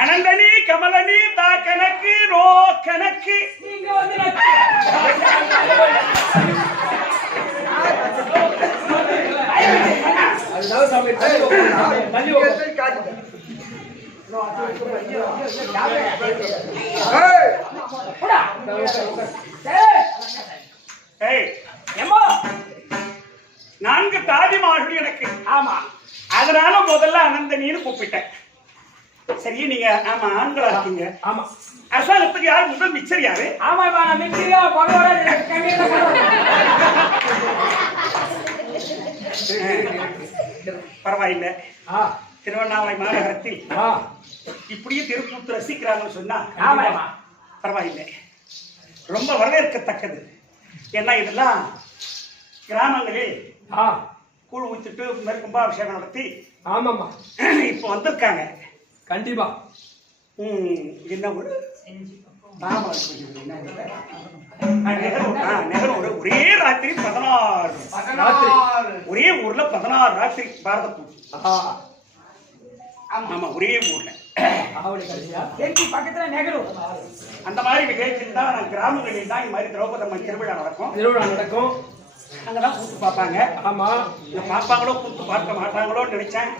அனந்தனி கமலனி தா கணக்கு ரோ கணக்கு நீங்க வந்து நான்கு தாதிமார்கள் எனக்கு. ஆமா, அதனால முதல்ல அனந்தனின்னு கூப்பிட்டேன். சரி, நீங்க ஆமா ஆண்களா இருக்கீங்க. ஆமா, அரசாங்கத்துக்கு யார் முதல் மிச்சர் யாரு? ஆமா, மிச்சரியா பரவாயில்லை. திருவண்ணாமலை மாநகரத்தில் இப்படியே திருக்கூத்து ரசிக்கிறாங்கன்னு சொன்னா பரவாயில்லை, ரொம்ப வரவேற்கத்தக்கது. ஏன்னா இதெல்லாம் கிராமங்களில் கூழ் ஊத்திட்டு கும்பாபிஷேகம் நடத்தி ஆமாம்மா இப்போ வந்திருக்காங்க. கண்டிப்பா. என்ன ஒரு நெகரோடு ஒரே ராத்திரி 16 ஒரே ஊர்ல 16 ராத்திரி பாரத பூஜை. ஆமா, ஒரே ஊர்ல பக்கத்துல நெகரு. அந்த மாதிரி நிகழ்ச்சியில் தான் கிராமங்களில் தான் இந்த மாதிரி திரௌபதி திருவிழா நடக்கும். அங்கதான் கூத்து பார்ப்பாங்க. ஆமா, பார்ப்பாங்களோ கூத்து பார்க்க மாட்டாங்களோன்னு நினைச்சேன்.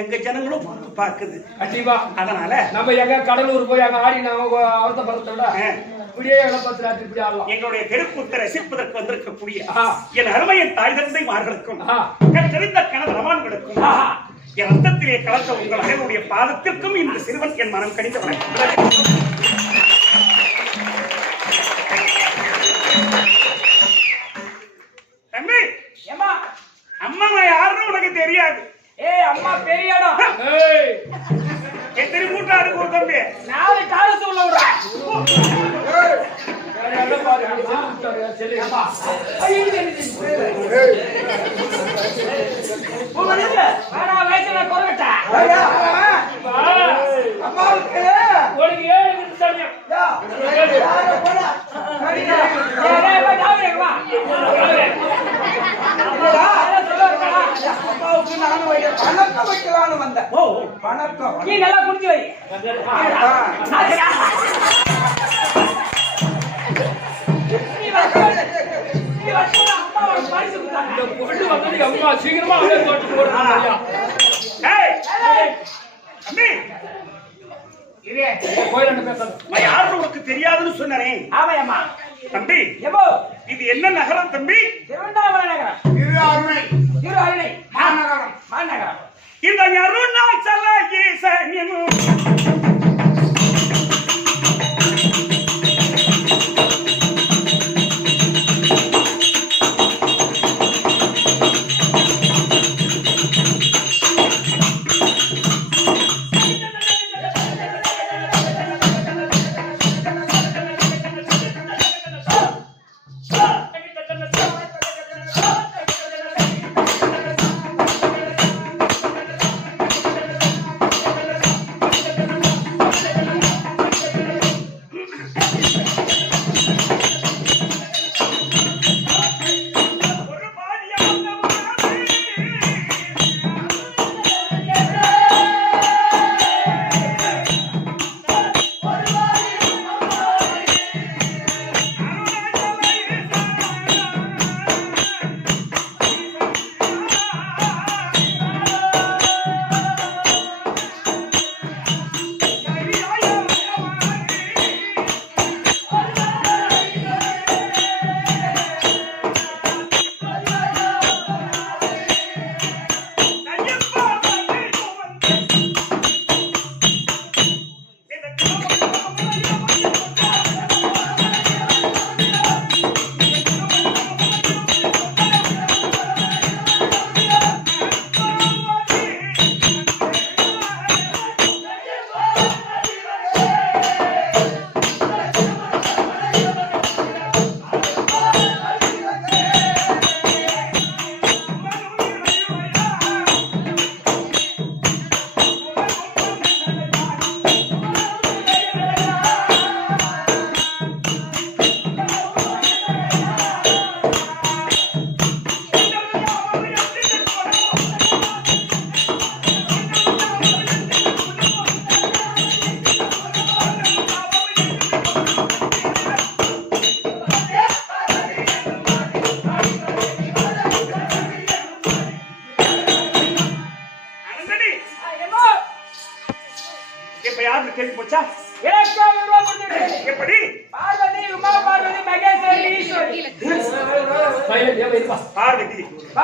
எங்க ஜனங்களும் கூத்து பார்க்குது. கண்டிப்பா. அதனால நம்ம எங்க கடலூர் போய் அங்க ஆடி நாம அவசரத்தை விட இப்படியே இப்படி ஆடலாம். எங்களுடைய தெருக்கூத்தை ரசிப்பதற்கு வந்திருக்கக்கூடிய என் அருமையின் தாய் தந்தை மார்களுக்கும் தெரிந்த கணவர் ரமான்களுக்கும் என் ரத்தத்திலே கலந்த உங்கள் அனைவருடைய பாதத்திற்கும் இந்த சிறுவன் என் மனம் கணித வணக்கம். தம்பி, அம்மா யாருன்னு உனக்கு தெரியாது. அம்மா பெரிய இடம். எத்தனை மூட்டாடு ஒரு தம்பி 4 காலத்து உள்ள வயசுல குறைவிட்டா அம்மாவுக்கு ஒரு 7 அம்மாவுக்கு நானும் பணக்கம் வைக்கலான்னு வந்தேன். பணக்கம் நீ நல்லா குடிச்சு வை. அம்மா சீக்கிரமா யாரும் உனக்கு தெரியாதுன்னு சொன்னேன். ஆமாம்மா தம்பி. இது என்ன நகரம் தம்பி? திருவண்ணாமலை நகரம். திரு அருணை மாநகரம். இந்த அருணாச்சல ஈசன்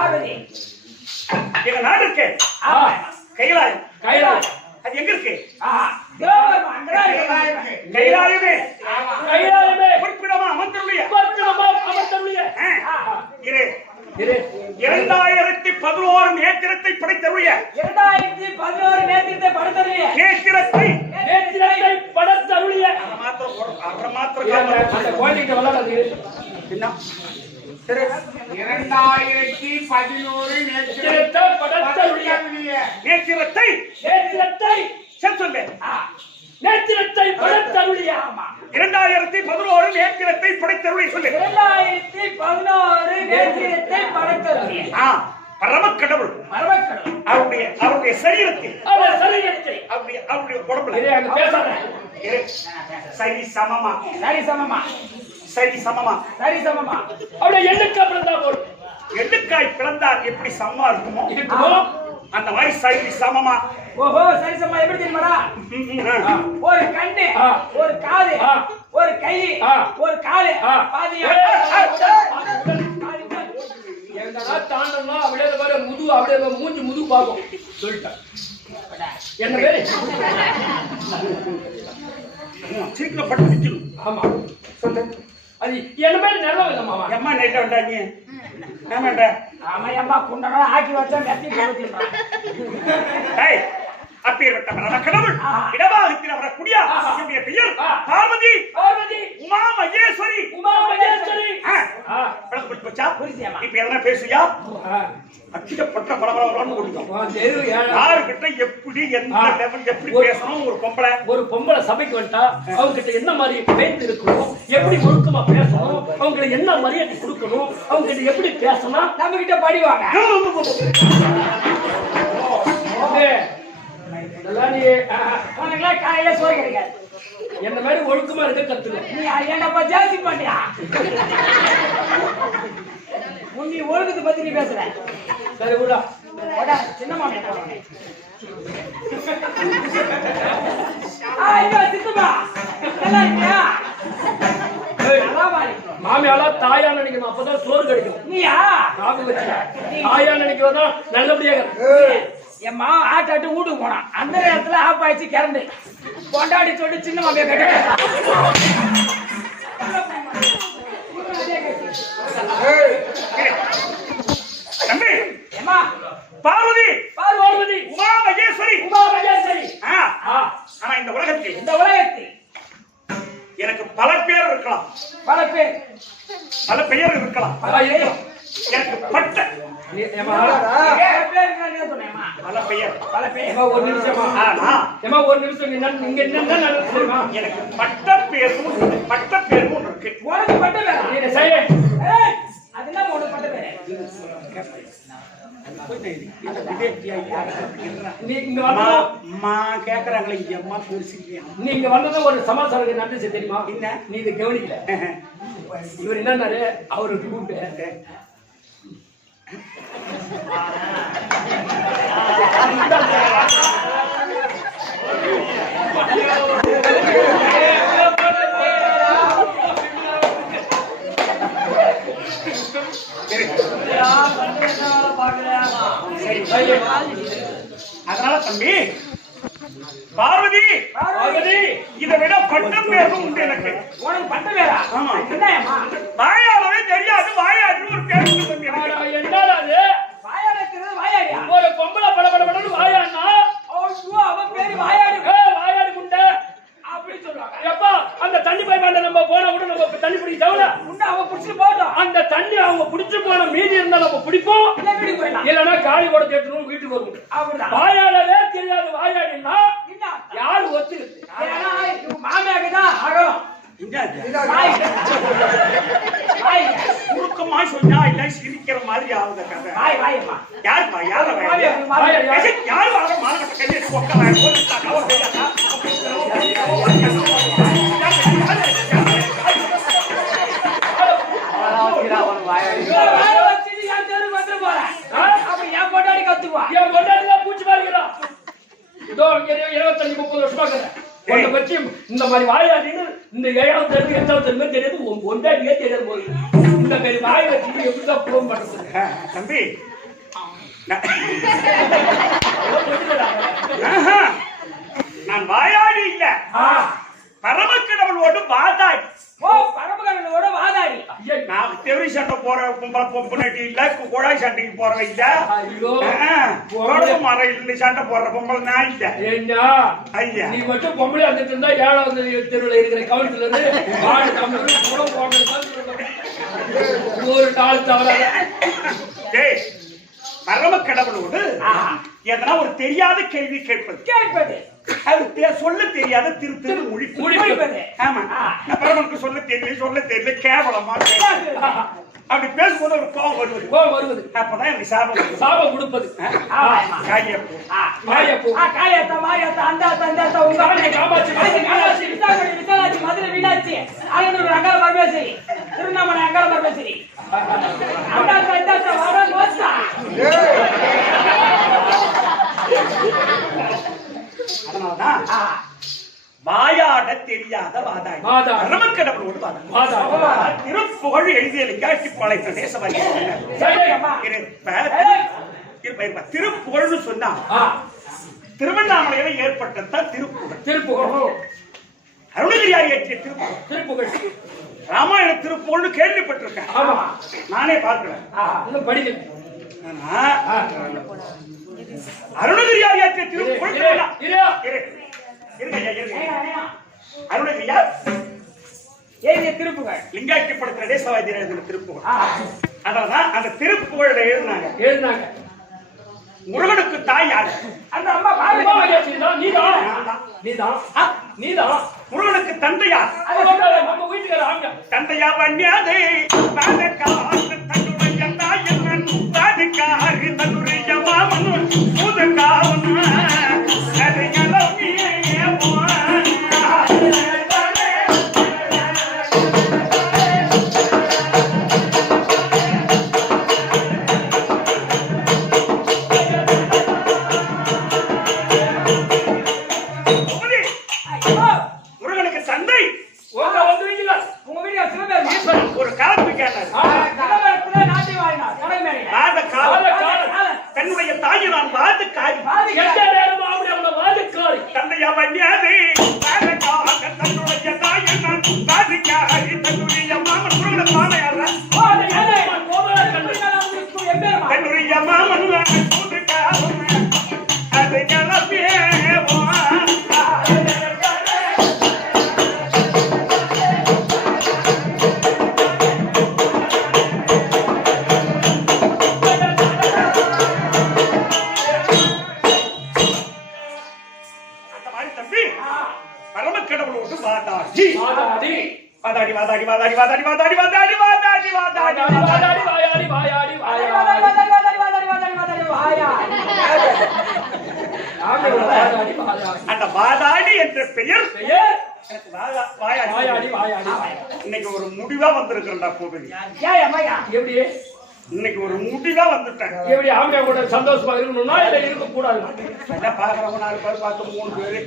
பார்வதி. எங்க நாடு இருக்கு கைலாயம். கைலாயம் அது எங்க இருக்கு? கைலாயமே. குறிப்பிடமா அமர்ந்தருடைய 2011 நேத்திரத்தை படைத்தருடைய நேத்திரத்தை படைத்தருடைய அந்த குழந்தைகிட்ட விளையாடாது. 2011 நேத்திரத்தை படைத்தருடைய நேத்திரத்தை சொல்லுங்க. நேத்திரத்தை படைத்தருடைய 2011 நேத்திரத்தை படைத்தருடைய சொல்லு. 2011 நேத்திரத்தை படைத்தருடைய பரமக்கடவுள் அவருடைய சரீரத்தில் அவருடைய உடம்புல சரி சமமா அவருடைய எண்ணுக்காய் பிறந்தா போதும். எண்ணுக்காய் பிறந்தால் எப்படி சமமா இருக்குமோ அந்த மாதிரி சரி சமமா. ஓஹோ, சரி சமமா எப்படி தெரியுமாடா? ஒரு கண்ணு, ஒரு காது, ஒரு கை, ஒரு காலு, பாதியா தாண்டனா அப்படியே வர முது அப்படியே மூஞ்சி முது பாக்கும் சொல்லிட்டேன். என்ன பேரு? சீக்கிரம் பட்டு நிக்கணும். ஆமா சொல்லு. அது என்ன பேரு? நல்லா இல்ல மாமா. அம்மா நைட்ட வந்தாங்க. ஆமாடா. ஆமா அம்மா குண்டனா ஆக்கி வச்சா கத்தி போடுறீங்க. டேய் அப்பேற்பட்ட கடவுள் இடபாகத்தில் வரக்கூடிய என்னுடைய பெயர் பார்வதி. உமா மகேஸ்வரி. இப்ப எதனா பேசுயா? அச்சிடப்பட்ட பலபலன்னு கொடுக்கும். யாருக்கிட்ட எப்படி எந்த லெவல் எப்படி பேசணும்? ஒரு பொம்பளை சபைக்கு வந்துட்டா அவங்க கிட்ட என்ன மாதிரி பேச்சு இருக்கணும், எப்படி ஒழுக்கமா பேசணும், அவங்க என்ன மரியாதை கொடுக்கணும், அவங்க கிட்ட எப்படி பேசணும், நம்ம கிட்ட படிவாங்க. காலையில சோறு கிடைக்காது. என்ன மாதிரி ஒழுக்கமா இருக்க கத்துக்க. நீ என்னப்பா ஜாஸ்தி பண்ணியா? நீ ஒழுக்கத்தை பத்தி நீ பேசுற. சரி விடா சின்ன மாமி மாமியால தாயா நினைக்கணும், அப்பதான் சோறு கிடைக்கும். நீயா தாயா நினைக்கிறதான் நல்லபடியாக. எம்மா ஆட்டாட்டு வீட்டுக்கு போனான். அந்த நேரத்துல ஆப் ஆயிடுச்சு கரண்டு. கொண்டாடி சொல்லிட்டு சின்ன மாமியா கேட்ட பார்வதி உமா மகேஸ்வரி. ஆனா இந்த உலகத்தில் எனக்கு பல பேர் இருக்கலாம். பல பெயர் இருக்கலாம். எனக்கு பட்ட ஒரு நிமிஷம் எனக்கு பட்ட பேரும் இருக்கு. நீங்க வந்தது ஒரு சமாச்சாரம் நடந்துச்சு தெரியுமா? என்ன நீ இதை கவனிக்கல. இவர் என்னன்னாரு, அவருக்கு கூப்பிட்டு அதனால தம்பி பார்வதி இதை விட பட்ட பேரும் உண்டு எனக்கு. உனக்கு பட்ட பேரா? ஆமா. வாயாடவே தெரியாது. வாயாடு ஒரு பேர் தம்பி. என்னடா அது வாயாடுறது? வாயாடியா? ஒரு பொம்பளை படபடன்னு வாயாடுனா அவன் பேரு வாயாடு. வாயாடு குண்டை அப்படி சொல்லுவாங்க. எப்பா அந்த தண்ணி பைப்பாண்ட நம்ம போனா கூட நம்ம தண்ணி பிடிக்க தேவையில்ல. உண்டை அவன் பிடிச்சிட்டு போட்டோம். அந்த தண்ணி அவங்க பிடிச்சு போன மீதி இருந்தா நம்ம பிடிப்போம். இல்லைன்னா காலி கூட தேட்டணும் வீட்டுக்கு வருவோம். அப்படிதான் வாயாடவே தெரியாது. வாயாடுன்னா யாரு ஒத்து மாமியாக்குதான் ஆகணும். சுருக்கமா சொன்னா இல்ல சிரிக்கிற மாதிரி ஆகுது கதை. யாருப்பா யாரு பூச்சி பாருங்கிறான். 25-30 வருஷமா இந்த மாதிரி வாயாடின்னு இந்த 7வது தெருக்கு 8வது தெருக்கு தெரியாது ஒன்றாடியே தெரியாது போது இந்த கை வாய் வச்சுட்டு எப்படிதான் போகும் பண்றது தம்பி நான் வாயாடி இல்ல பரமக்கடவுளோடு வாதாடி. ஓ பரமக்கடவுளோட வாதாடி. நான் தெரு சட்டை போற பொம்பளை இல்ல குழாய் சட்டைக்கு போறவ இல்ல. ஐயோ மரம் இல்ல சட்டை போடுற பொம்பளை நான் இல்ல. ஏன்னா ஐயா நீ மட்டும் பொம்பளை வந்துட்டு இருந்தா 7வது தெருவில் இருக்கிற கவுன்சிலர் வார்டு கவுன்சிலர் கூட போங்க ஒரு நாள் தவற. பரமக்கடவுளோடு எதனா ஒரு தெரியாத கேள்வி கேட்பது அது சொல்ல தெரியாத திரு முடிப்பது. ஆமா பரமனுக்கு சொல்ல தெரியல கேவலமா அப்படி பேசும்போது ஒரு கோபம் வருவது. அப்பதான் எனக்கு சாபம் கொடுப்பது. காளியத்தா அந்த உங்க காமாட்சி விசாலாட்சி மதுரை மீனாட்சி அங்கனூர் அங்காள பரமேஸ்வரி திருவண்ணாமலை அங்காள பரமேஸ்வரி அதனால்தான் வாயாட தெரியாத வாதாடி பரமக்கடவுளோடு வாதாடி திருப்புகழ் எழுதிய லிங்காட்சி பாளைய தேசவாதி திருப்புகழ்னு சொன்னா திருவண்ணாமலையில ஏற்பட்டதான் திருப்புகழ். அருணகிரியார் இயற்றிய திருப்புகழ் ராமாயண திருப்புகழ்னு கேள்விப்பட்டிருக்கேன். நானே பார்க்கிறேன் படிக்கிறேன். அருணகிரியார் இயற்றிய திருப்புகழ் அருணகிரியார் எழுதிய திருப்புகழ் லிங்காட்சி படத்துல தேசவாதி திருப்புகழ். அதனாலதான் அந்த திருப்புகழ எழுதினாங்க. முருகனுக்கு தாய் யாரு? அந்த அம்மா நீதான் முருகனுக்கு தந்தையா? நம்ம வீட்டுக்கு தந்தையா வன்னியாது தன்னுடைய தாயன் தாதிக்காரு தன்னுடைய மாமன் பூதக்காவன் முருகனுக்கு தந்தை ஒரு காலத்து தன்னுடைய தாயை நான் வாதுக்காரி தந்தையா வன்னியாது தன்னுடைய தாயை நான் வாதுக்காரி தன்னுடைய மாமன் முருகனை பானையாடுற தன்னுடைய மாமன் அது கிளம்பியே பரமக்கடவுளோடு வாதாடி வாதாடி வாதாடி வாதாடி வாதாடி வாதாடி வாதாடி வாதாடி வாதாடி அந்த வாதாடி என்ற பெயர் இன்னைக்கு ஒரு முடிவா வந்திருக்கிறா கோவில். எப்படி இன்னைக்கு ஒரு முடிவா வந்துட்டேன். எப்படி ஆம்பளை கூட சந்தோஷமா இருக்கணும்னா இல்ல இருக்க கூடாது? பாக்குறவங்க 4 பேர் பார்த்து 3 பேரு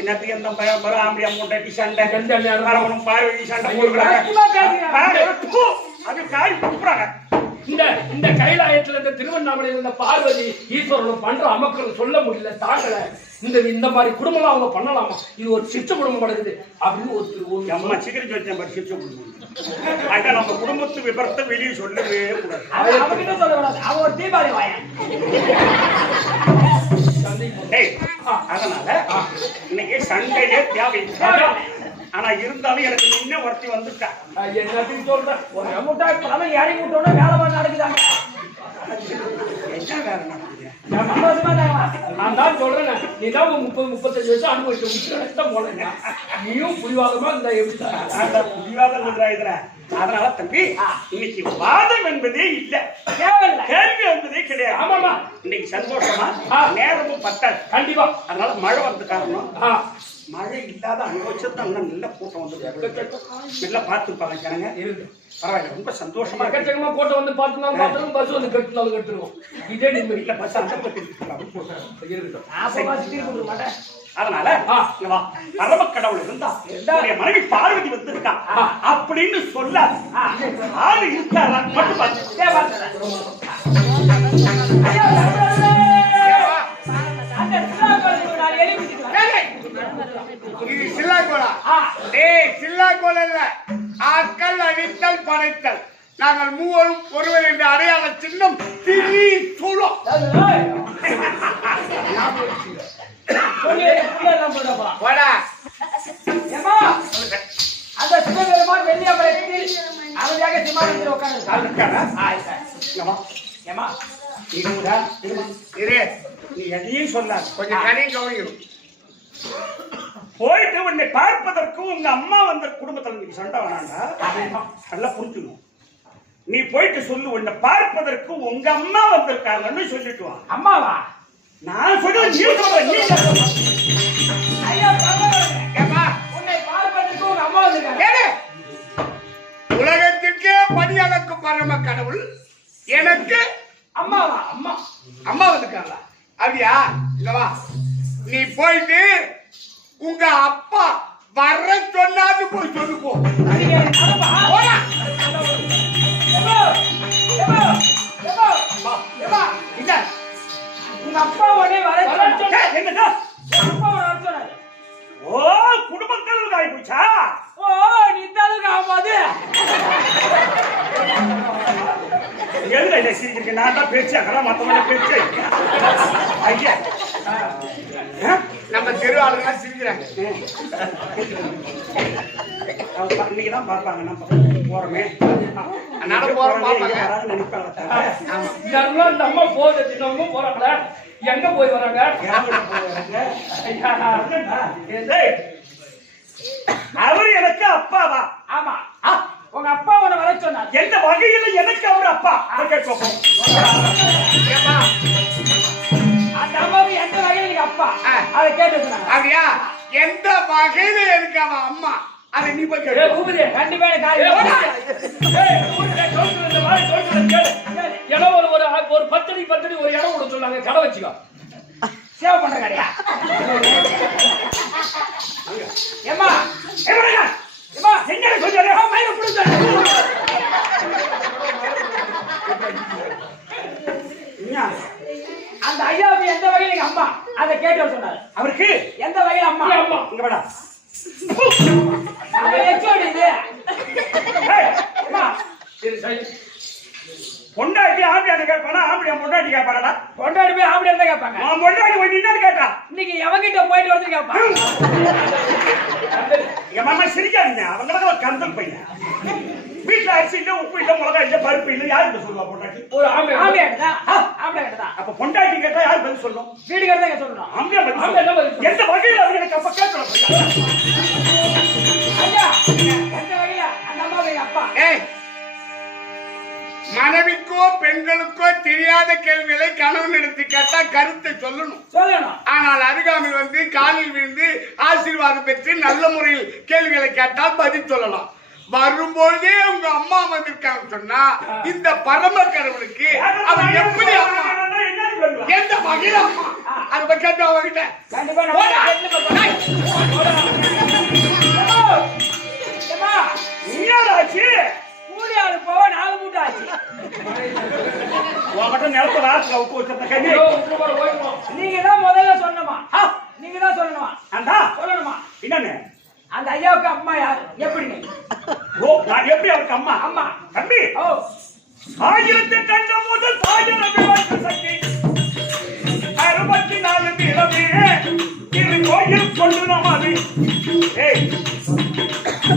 என்னத்துக்கு எந்த பயம் வரும் ஆம்பளை மூட்டை சண்டை வரவனும் பார்வதி சண்டை போடுறாங்க. அது காய் கூப்பிடுறாங்க. இந்த கைலாயத்துல இந்த திருவண்ணாமலையில் இருந்த பார்வதி ஈஸ்வரனும் பண்ற அமக்கள் சொல்ல முடியல தாங்கல. இந்த மாதிரி குடும்பம் அவங்க பண்ணலாமா? இது ஒரு சிச்ச குடும்பம் நடக்குது அப்படின்னு ஒரு அம்மா சீக்கிரம் வச்சேன் சிச்ச குடும்பம். அங்க நம்ம குடும்பத்து விபரத்தை வெளியே சொல்லவே கூடாது. அவகிட்ட சொல்லக்கூடாது. அவ ஒரு தீபாவளி வாயன். அதனால இன்னைக்கு சண்டையே தேவை. ஆனா இருந்தாலும் எனக்கு முன்ன ஒருத்தி வந்துட்டா. என்னன்னு சொல்றேன். ஒரு முட்டாய் பழம் இறங்கி விட்டோட வேலை நடக்குதாங்க. என்ன வேலை நடக்குது? நான் தான் சொல்றேன். நீ தான் 30-35 வருஷம் அனுபவிச்சு போல நீயும் புரிவாதமா இருந்தா எப்படி புரிவாதம். அதனால தம்பி இன்னைக்கு வாதம் என்பதே இல்ல, கேள்வி என்பதே கிடையாது. ஆமாமா இன்னைக்கு சந்தோஷமா நேரமும் பத்தாது. கண்டிப்பா. அதனால மழை வந்து காரணம் மழை இல்லாத அனுபவிச்சதான் இன்னும் நல்ல கூட்டம் வந்து நல்லா பார்த்துருப்பாங்க ஜனங்க. பரவாயில்ல, ரொம்ப சந்தோஷமா இருக்கு. எக்கச்சக்கமா கூட்டம் வந்து பார்த்தாலும் பஸ் வந்து கட்டுனாலும் கட்டுருவோம். இதே நிம்மதி இல்ல பஸ் அந்த பத்தி இருக்கட்டும். அதனால இங்க வா, பரம கடவுள் இருந்தா என்னுடைய மனைவி பார்வதி வந்திருக்கா அப்படின்னு சொல்ல ஆளு இருக்காரா மட்டும் இது சில்லாக்கோலா? சில்லாக்கோல் அல்ல, ஆக்கல் அழித்தல் படைத்தல். நாங்கள் மூவரும் ஒருவர் என்ற அடையாள சின்னம் திரி சூழம். அந்த சிவபெருமான் வெள்ளியம்பலத்தில் அமைதியாக சிம்மாசனத்தில் நீ எதையும் சொல்லாது, கொஞ்சம் கனியும் கவனிக்கணும். போயிட்டு உன்னை பார்ப்பதற்கு உங்க அம்மா வந்த குடும்பத்துல நீங்க சண்டை வேணாண்டா, நல்லா புரிஞ்சுக்கணும். நீ போயிட்டு சொல்லு, உன்னை பார்ப்பதற்கு உங்க அம்மா வந்திருக்காங்கன்னு சொல்லிட்டு வா. அம்மாவா? நான் சொல்ல நீ சொல்ற, நீ ஐயா உன்னை பார்ப்பதற்கு உங்க அம்மா வந்திருக்காங்க. உலகத்திற்கே பணி அளக்கும் பரம கடவுள் எனக்கு அம்மாவா? அம்மா அம்மா வந்திருக்காங்களா? அப்படியா? இல்லவா, நீ போயிட்டு உங்க அப்பா வர்ற சொன்னாது போய் சொல்லு போ. உங்க அப்பா உடனே வர என்னடா அப்பா வர சொன்னாரு. ஓ குடும்பத்தில் ஆகி போச்சா? ஓ நீ இந்த அளவுக்கு ஆகாது. எதுல இதை சிரிக்கிறீங்க? நான் தான் பேச்சு அக்கறா, மத்தவங்க பேச்சு ஐயா. நம்ம தெரு ஆளுங்க சிரிக்கிறாங்க. இன்னைக்குதான் பார்ப்பாங்க, நம்ம போறோமே இந்த அம்மா போகுது, சின்னவங்க போறாங்களா? எங்க போய் வராங்க? அவரு எனக்கு அப்பாவா? ஆமா, உங்க அப்பா உன்னை வர சொன்னார். எந்த வகையில எனக்கு அவரு அப்பா? அந்த அம்மாவுக்கு எந்த வகையில நீங்க அப்பா அதை கேட்டு சொன்னாங்க. அப்படியா? எந்த வகையில எனக்கு அவன் அம்மா அதை நீ போய் கேட்டு. கண்டிப்பா காரியம் ஒரு பத்தடி ஒரு இடம் கூட சொன்னாங்க, கடை வச்சுக்கோ, சேவை பண்ற கடையா? ஏமா ஏமா என்ன சொல்ற? மயில புடிச்சா அந்த ஐயாவுக்கு எந்த வகையில எங்க அம்மா அதை கேட்டு சொன்னாரு. அவருக்கு எந்த வகையில அம்மா? அம்மா இங்க வாடா. பொண்டாட்டி ஆம்பியாட்ட கேட்பானா? ஆம்பியா பொண்டாட்டி கேட்பாடா? பொண்டாட்டி போய் ஆம்பியா தான் கேட்பாங்க. நான் பொண்டாட்டி போய் நின்னு கேட்டா இன்னைக்கு எவங்கிட்ட போயிட்டு வந்து கேட்பாங்க. எங்க மாமா சிரிக்காதீங்க, அவங்களுக்கு கந்தல் பையன். வீட்டுல அரிசி இல்ல, உப்பு இல்ல, மிளகாய் இல்ல, பருப்பு இல்ல, யாருக்கு சொல்லுவா பொண்டாட்டி? ஒரு ஆம்பியா தான். அப்ப பொண்டாட்டி கேட்டா யாரு பதில் சொல்லணும்? வீடுகாரர் தான் சொல்லணும். ஆம்பியா பதில். எந்த வகையில அவங்க எனக்கு அப்ப கேட்கணும்? ஐயா எந்த வகையில அந்த அம்மாவுக்கு அப்பா? மனைவிக்கோ பெண்களுக்கோ தெரியாத கேள்விகளை கணவன் எடுத்து கேட்டா கருத்தை சொல்லணும். ஆனால் அருகாமை வந்து காலில் விழுந்து ஆசீர்வாதம் பெற்று நல்ல முறையில் கேள்விகளை கேட்டால் பதில் சொல்லலாம். வரும்போதே உங்க அம்மா வந்திருக்காங்க சொன்னா இந்த பரம கடவுளுக்கு அவன் எப்படி அம்மா, எந்த வகையில அம்மா அதை கேட்டு அவகிட்ட என்னடாச்சு? கூலி ஆளு போக 4 மூட்டை ஆச்சு. உங்ககிட்ட நிலத்தை வாரத்துல உப்பு வச்சிருந்த கண்ணி நீங்க தான் முதல்ல சொல்லணுமா? நீங்க தான் சொல்லணுமா? அந்தா சொல்லணுமா? என்னன்னு அந்த ஐயாவுக்கு அம்மா யாரு? எப்படி? ஓ நான் எப்படி அவருக்கு அம்மா? அம்மா தம்பி, ஓ 1008 முதல் 1000 சக்தி 64 நிலவே இது கோயில் கொண்டு நமாதி. ஏய்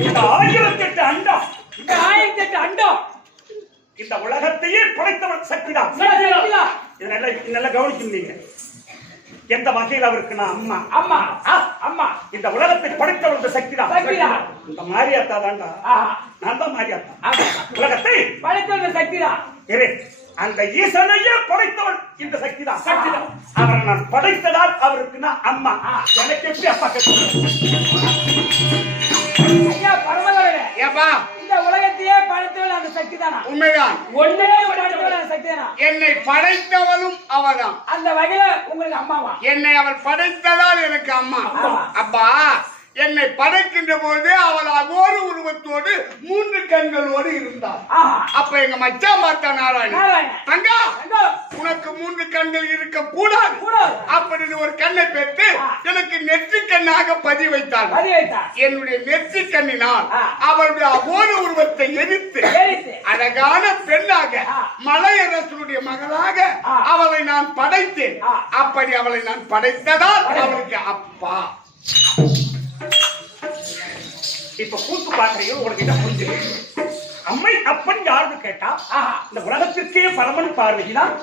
இந்த 1008 அண்டம், இந்த 1008 அண்டம் இந்த உலகத்தையே படைத்தவர் சக்திதான். நல்லா கவனிச்சிருந்தீங்க. எந்த வகையில் அவருக்கு நான் அம்மா? அம்மா அம்மா இந்த உலகத்தை படைத்தவர் இந்த சக்திதான். சக்திதான். இந்த மாரியாத்தா தான்டா, நான் தான் மாரியாத்தா. உலகத்தை படைத்தவர் சக்திதான். அந்த ஈசனையே படைத்தவள் இந்த சக்தி தான். அவரை நான் படைத்ததால் அவருக்கு நான் அம்மா. எனக்கு எப்படி அப்பா ஐயா பரமகடலே ஏப்பா இந்த உலகத்தையே படைத்தவள் அந்த சக்தி தானா? உண்மைதான். ஒன்னே படைத்தவள் அந்த சக்தி தானா? என்னை படைத்தவளும் அவதான். அந்த வகையில உங்களுக்கு அம்மாவா? என்னை அவள் படைத்ததால் எனக்கு அம்மா. அப்பா என்னை படைக்கின்ற போது அவள் அகோர உருவத்தோடு 3 கண்களோடு இருந்தாள். அப்ப எங்க மச்சான் பார்த்தா நாராயணன், தங்கா உனக்கு 3 கண்கள் இருக்க கூடாது அப்படின்னு ஒரு கண்ணை பெற்று எனக்கு நெற்றி கண்ணாக பதிவு வைத்தாள். என்னுடைய நெற்றி கண்ணினால் அவளுடைய அகோர உருவத்தை எரித்து அழகான பெண்ணாக மலையரசனுடைய மகளாக அவளை நான் படைத்தேன். அப்படி அவளை நான் படைத்ததால் அவளுக்கு அப்பா. இப்ப கூத்து பாக்குறையும் உனக்கு என்ன புரிஞ்சு? அம்மை அப்பன் யாருன்னு கேட்டா இந்த உலகத்திற்கே பரமன் பார்வதிதான்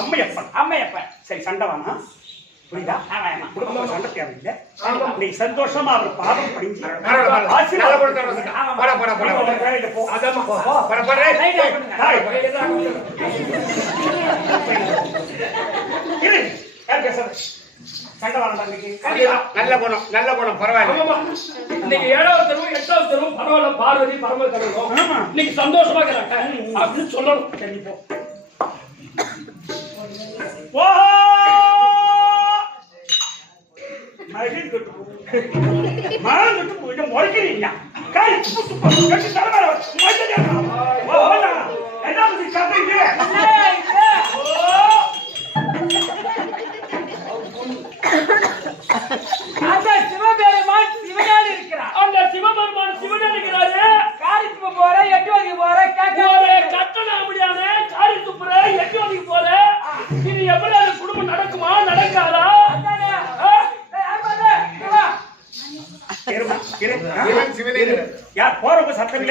அம்மையப்பன். அம்மையப்பன் சரி, சண்டை வாங்க புரியுதா? குடும்ப சண்டை தேவையில்லை. நீ சந்தோஷமா அவர் பாதம் படிஞ்சு சண்டை வாங்க. நல்ல குணம் பரவாயில்ல. இன்னைக்கு 7வது தெருவும் 8வது தெருவும் பரவாயில்ல, பார்வதி பரம கடலும் இன்னைக்கு சந்தோஷமா இருக்கிறாங்க அப்படின்னு சொல்லணும். கண்டிப்பா அந்த சிவபெருமான் சிவனாக இருக்கிறார். அந்த சிவபெருமான் சிவனாக இருக்கிறாரு. காரித்துப்பு போற 8 வகை போற கட்டணம் அப்படியான காரித்து போற 8 வகை போற இது எப்படி அந்த குடும்பம் நடக்குமா நடக்காதா? யார் போறவங்க சத்தம்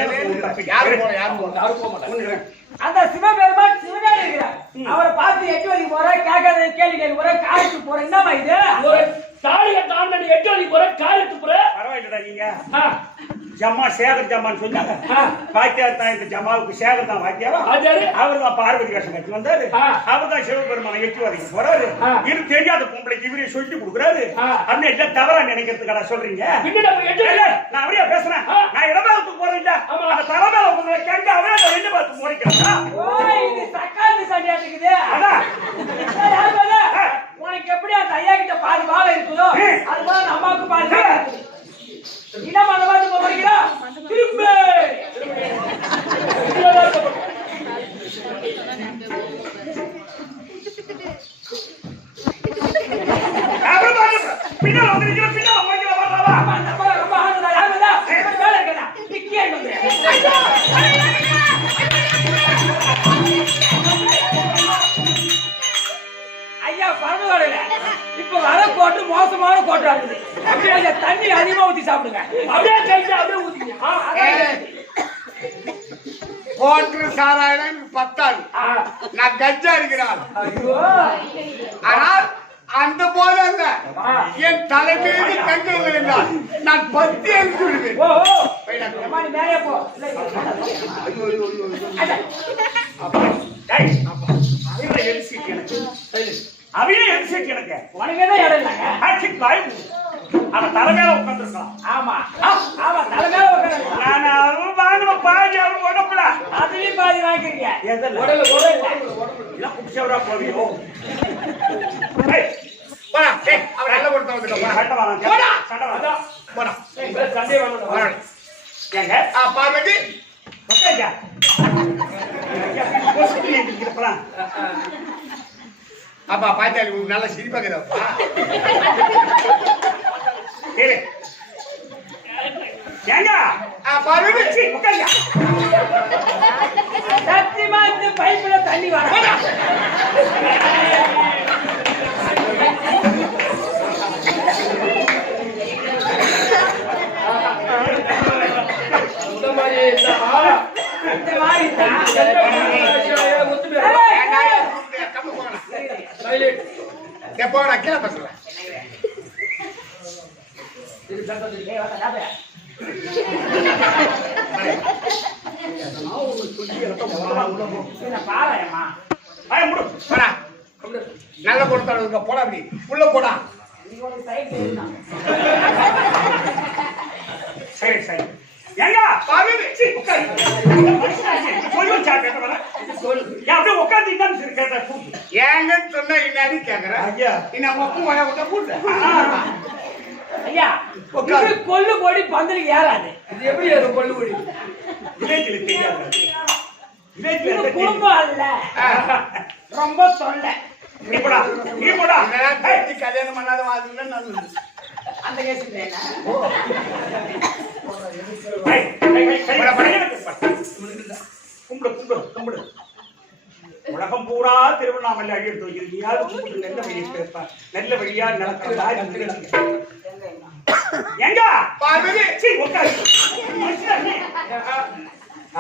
அந்த சிவபெருமான் சிவனாக இருக்கிறார். அவரை பார்த்து 8 வகை போற கேட்காத கேள்வி கேட்க போற காரித்து போற என்னமா இது? தாலி கட்ட ஆண்டனி 8 வகை போற காரித்து போற பரவாயில்லடா. நீங்க ஜம்மா சேகர் ஜம்மான்னு சொன்னாங்க. வாத்தியார் தான் இந்த ஜம்மாவுக்கு சேகர் தான் வாத்தியாரா. அவர் தான் பார்வதி கஷ்டம் கட்டி வந்தாரு. அவர் தான் சிவபெருமான 8 வரைக்கும் போறாரு. இது தெரியாத பொம்பளைக்கு இவரே சொல்லி கொடுக்குறாரு. அண்ணன் எல்லாம் தவறா நினைக்கிறதுக்கடா சொல்றீங்க? நான் அவரே பேசுறேன். நான் இடபாகத்துக்கு போறேன் இல்ல, அந்த தலைமையில உங்களை கேட்க அவரே ரெண்டு பார்த்து முறைக்கிறேன். இது சக்காந்து சண்டையா இருக்குது. உனக்கு எப்படி அந்த ஐயா கிட்ட பாதி பாலம் இருக்குதோ அது போல அம்மாவுக்கு பாதி பாலம் இருக்குது. இடம் அந்த மாதிரி போறீங்களா? திரும்ப பின்னால் வந்திருக்கிற பின்னால் முறைக்கிற வரலாவா? ரொம்ப ஆனந்தா யாருதா வேலை இருக்கா? நிக்கியே வந்து ஐயா பரமகடல இப்ப வர கோட்டு மோசமான கோட்டா இருக்குது. அப்படியே தண்ணி அதிகமா ஊத்தி சாப்பிடுங்க. அப்படியே கைட்டு அப்படியே ஊத்திங்க. கோட்டு சாராயம் 10 நான் கஜ்ஜா இருக்கிறான். ஆனால் அந்த போல அல்ல, என் தலைமீது கண்கள் விழுந்தால் நான் 10 எழுந்து விடுவேன். மேலே போ. அவையே எரிசிட்டு எனக்கு உனக்கேதான் இடம் இல்லைங்க. அவன் தலைமையில உட்காந்துருக்கான். ஆமா ஆமா தலைமையில உட்காந்து நான் அவன் வாங்கின பாதி அவன் உடம்புல அதுலயும் பாதி வாங்கிக்கிறீங்க. எல்லாம் குடிச்சவரா போவியோ? அவர் நல்ல கொடுத்த வந்துட்டோம். சண்டை வாங்க சண்டை வாங்க போடா சண்டை வாங்க. ஏங்க பார்வதி இருக்கலாம். அப்பா பாத்தாளி உங்களுக்கு நல்ல சிரிப்பாக்குதப்பா. ஏங்க பார்வதி சத்தியமா இந்த பைப்புல தண்ணி வர போடா கீழே பேசல. என்ன பாராயம்மா ஆய முடு போடா நல்ல கொடுத்தாங்க போடா அப்படி உள்ள போடா நீ ஒரு சைடு இருந்தா சரி சரி ஏங்க பாருங்க சீ உட்காரு சொல்லு சாப்பிட்ட வர சொல்லு யா அப்படியே உட்கார்ந்து இன்னும் சரி கேட்டா கூப்பிடு ஏங்கன்னு சொன்னா என்னடி கேக்குறேன் ஐயா இன்னும் ஒப்பு வாய விட்ட கூட்டு ஐயா இது கொல்லு கோடி பந்தலுக்கு ஏறாது இது எப்படி அது கொள்ளு கொடி விவேக்கில் தெரியாது இது விவேக்கில் குடும்பம் அல்ல ரொம்ப தொல்லை நீ போடா இதெல்லாம் தெரிஞ்சு கல்யாணம் பண்ணாத மாதிரி நல்லது அந்த கேஸ் என்ன கும்பிடு உலகம் பூரா திருவண்ணாமலை அழியெடுத்து வைக்கிறது நீயாவது கும்பிட்டு நல்ல வழி இருப்பா நல்ல வழியா நடக்கிறதா எங்க பாருங்க சீ உட்காரு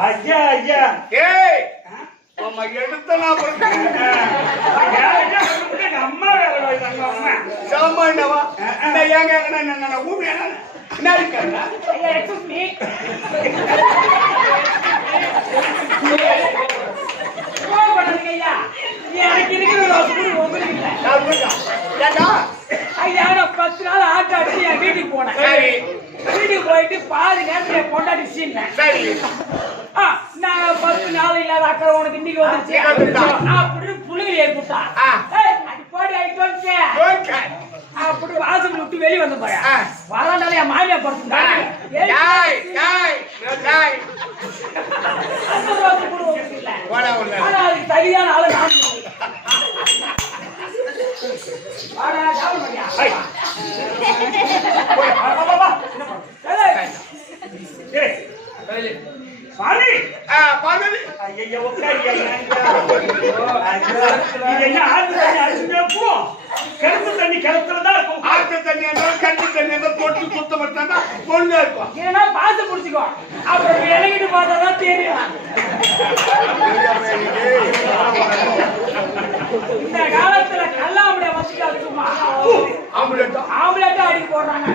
ஐயா ஐயா ஏய் அம்மா எடுத்தனா அம்மா வேலை அம்மா சாமாண்டவா இந்த ஏங்க என்ன ஊமி என்ன இருக்காங்க ஐயா எக்ஸ்கியூஸ் மீ ஐயா எனக்கு இருக்கிற உங்களுக்கு இல்லை ஐயா நான் 10 நாள் ஆட்டோ அடிச்சு என் வீட்டுக்கு போனேன் சரி வீட்டுக்கு போயிட்டு பாதி நேரத்துல கொண்டாடி சீனேன் சரி நான் 10 நாள் இல்லாத அக்கறை உனக்கு இன்னைக்கு வந்துருச்சு அப்படின்னு புள்ளிகள் ஏற்பட்டா அது பாடி ஆயிட்டு அப்படி வாசல் விட்டு வெளியே வந்து போயா வராண்டால என் மாமியா படுத்துட்டாங்க அதுக்கு சரியான ஆளு சாமி பாருங்க ஐயா உட்காரியா என்ன ஆத்து தண்ணி அடிச்சுட்டே போ கிணத்து தண்ணி கிணத்துலதான் இருக்கும் ஆத்து தண்ணி கட்டு தண்ணி தொட்டு சுத்தம் பண்ணா ஒழுங்கா இருக்கும் ஏன்னா பார்த்து முடிச்சுக்கோ அப்புறம் இறங்கிட்டு பார்த்தாதான் தெரியும் இந்த காலத்துல கல்லாமடைய வச்சுக்கா சும்மா ஆம்புலேட்டா அடி போடுறாங்க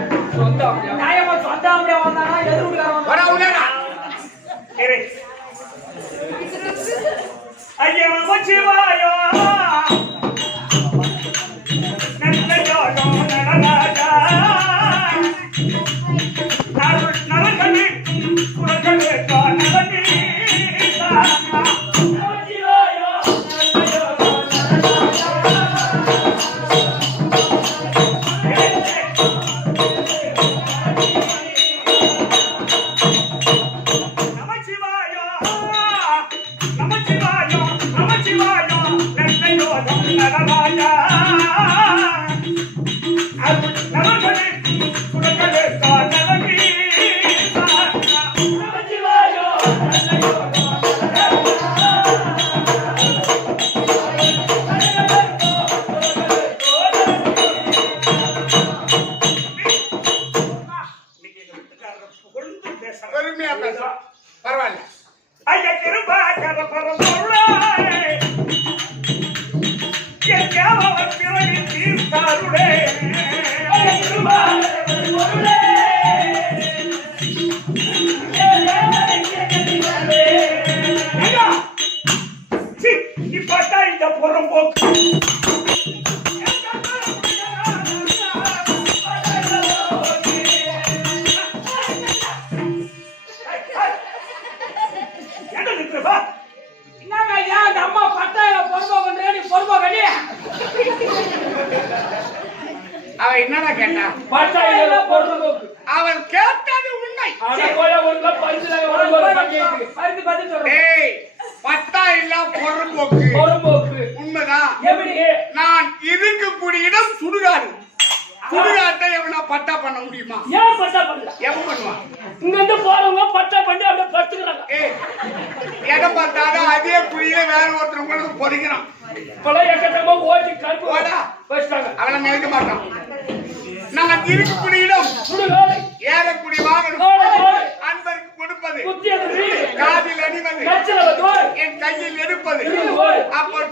நியாயமா சொந்த ஆம்பளையா வந்தானா எதிர் வீட்டுக்காரன் ஐயா சிவாயோ நலக்கணி குலக்கணி நலனி பெருமையா பேசுறோம் பரவாயில்ல ஐயா கிருபாகர பரம்பொருளே என் தேவவர் பிறகு தீர்த்தாருளே ஐயா கிருபாகர பரம்பொருளே ஐயா சி இப்பட்டா இந்த புறம்போக்கு அவன் என்னடா கேட்டா அவன் கேட்டது உண்மை பட்டா இல்ல பொறும்போக்கு உண்மைதான் நான் இருக்கக்கூடிய இடம் சுடுகாடு சுடுகாட்டை எவனா பட்டா பண்ண முடியுமா ஏன் பட்டா பண்ணல எவன் பண்ணுவான் இங்க இருந்து போறவங்க பட்டா பண்ணி அப்படியே படுத்துக்கிறாங்க இடம் பார்த்தாதான் அதே குழியே வேற ஒருத்தர் பொறிக்கிறான் இப்பெல்லாம் எக்கச்சக்கமா ஓட்டி கருப்பு வச்சிட்டாங்க அவனை நினைக்க மாட்டான் நாங்கள் இருக்கக்கூடிய இடம் சுடுகாடு ஏறக்கூடிய வாகனம் அன்பருக்கு கொடுப்பது காதில் அணிவது என் கையில் எடுப்பது அப்ப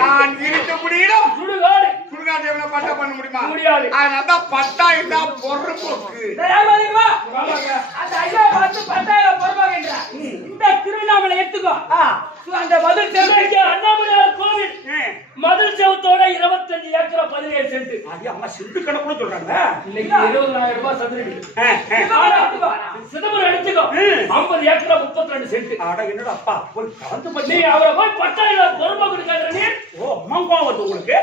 நான் இருக்கக்கூடிய இடம் சுடுகாடு சுடுகாட்டை எவ்வளவு பட்டா பண்ண முடியுமா முடியாது அதனாலதான் பட்டா இல்ல பொறுப்போக்கு அந்த ஐயா பார்த்து பட்டா பொறுப்பாகின்றார் இந்த எடுத்துக்கோ அந்த மதுள் செவத்துக்கு அண்ணாமலையார் கோவில் மதுள் செவத்தோட 25 ஏக்கர் 17 சென்ட். அது அம்மா சென்ட் கணக்குன்னு சொல்றாங்க. இன்னைக்கு 20,000 ரூபாய் சதுரடி. சிதம்பரம் எடுத்துக்கோ 50 ஏக்கர் 32 சென்ட். அட என்னடா அப்பா போய் கலந்து பண்ணி நீ அவரை போய் பட்டாயில பொறுப்பா கொடுக்காத நீ. ஓ அம்மா வருது உங்களுக்கு.